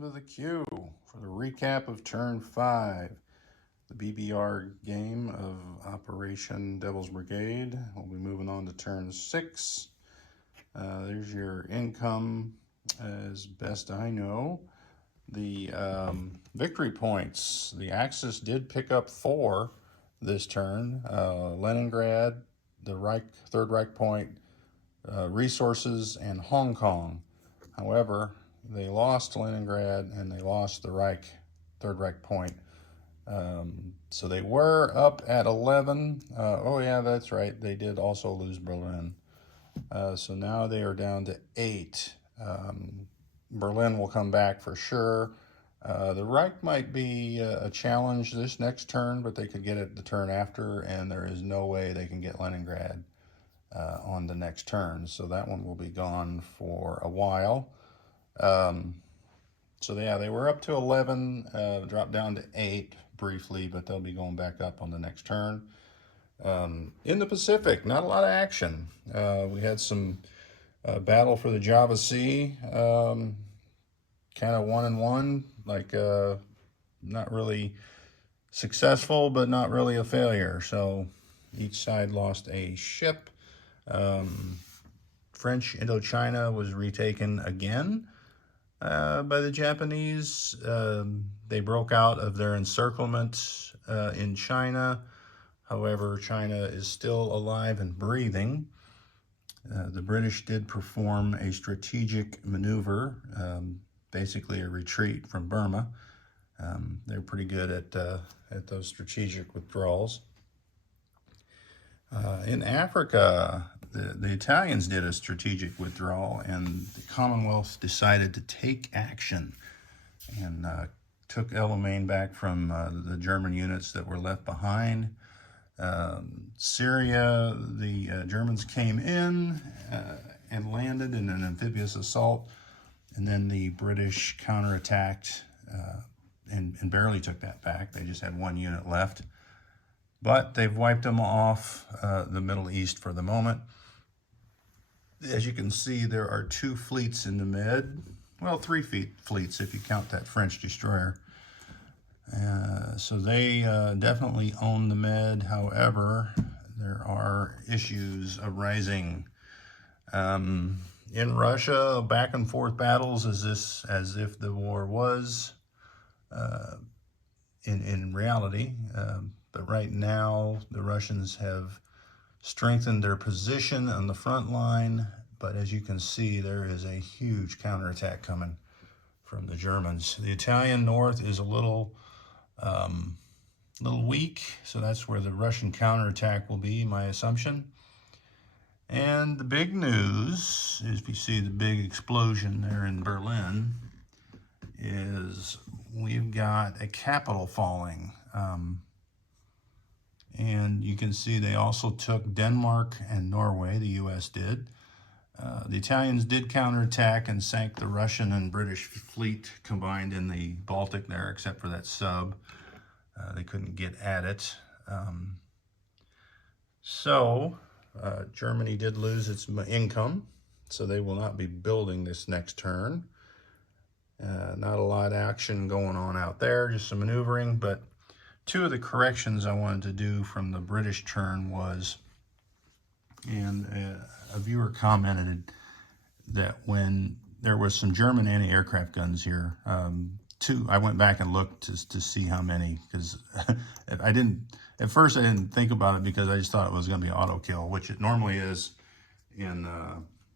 welcome to the queue for the recap of turn 5, the BBR game of Operation Devils Brigade. We'll be moving on to turn 6. There's your income as best I know. The victory points. The Axis did pick up 4 this turn. Leningrad, the Reich, Third Reich Point, resources, and Hong Kong. However, they lost Leningrad and they lost the Reich, Third Reich Point. So they were up at 11. Oh yeah, that's right. They did also lose Berlin. So now they are down to 8. Berlin will come back for sure. The Reich might be a challenge this next turn, but they could get it the turn after, and there is no way they can get Leningrad on the next turn. So that one will be gone for a while. So yeah, they were up to 11, dropped down to 8 briefly, but they'll be going back up on the next turn. In the Pacific, not a lot of action. We had some battle for the Java Sea, kind of 1-1, like not really successful, but not really a failure. So each side lost a ship. French Indochina was retaken again by the Japanese. They broke out of their encirclement in China. However, China is still alive and breathing. The British did perform a strategic maneuver, basically a retreat from Burma. They're pretty good at those strategic withdrawals. In Africa, the Italians did a strategic withdrawal, and the Commonwealth decided to take action and took El Alamein back from the German units that were left behind. Syria, the Germans came in and landed in an amphibious assault, and then the British counterattacked and barely took that back. They just had 1 unit left. But they've wiped them off the Middle East for the moment. As you can see, there are 2 fleets in the mid. Well, 3 fleets if you count that French destroyer. So they definitely own the Med. However, there are issues arising. In Russia, back and forth battles as if the war was in reality. But right now, the Russians have strengthened their position on the front line. But as you can see, there is a huge counterattack coming from the Germans. The Italian north is a little weak, so that's where the Russian counterattack will be, my assumption. And the big news, if you see the big explosion there in Berlin, is we've got a capital falling. And you can see they also took Denmark and Norway, the U.S. did. The Italians did counterattack and sank the Russian and British fleet combined in the Baltic there, except for that sub. They couldn't get at it. Germany did lose its income, so they will not be building this next turn. Not a lot of action going on out there, just some maneuvering, but 2 of the corrections I wanted to do from the British turn was, and a viewer commented that when there was some German anti-aircraft guns here, 2, I went back and looked to see how many, because at first I didn't think about it because I just thought it was going to be auto kill, which it normally is in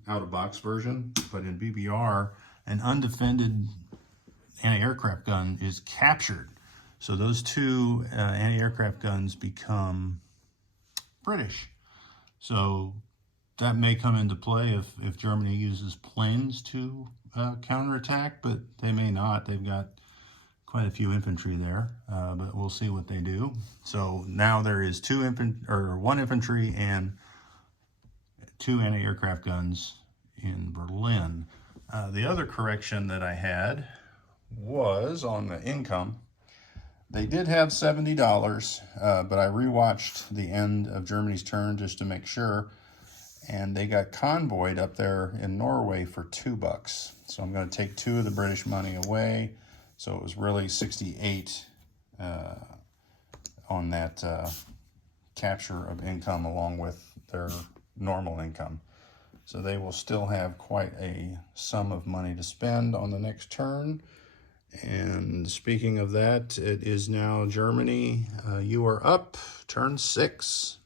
out-of-box version, but in BBR, an undefended anti-aircraft gun is captured. So those 2 anti-aircraft guns become British. So that may come into play if Germany uses planes to counterattack, but they may not. They've got quite a few infantry there, but we'll see what they do. So now there is 1 infantry and 2 anti-aircraft guns in Berlin. The other correction that I had was on the income. They did have $70, but I rewatched the end of Germany's turn just to make sure. and they got convoyed up there in Norway for $2. So I'm going to take 2 of the British money away. So it was really 68 on that capture of income along with their normal income. So they will still have quite a sum of money to spend on the next turn. And speaking of that, it is now Germany. You are up, turn 6.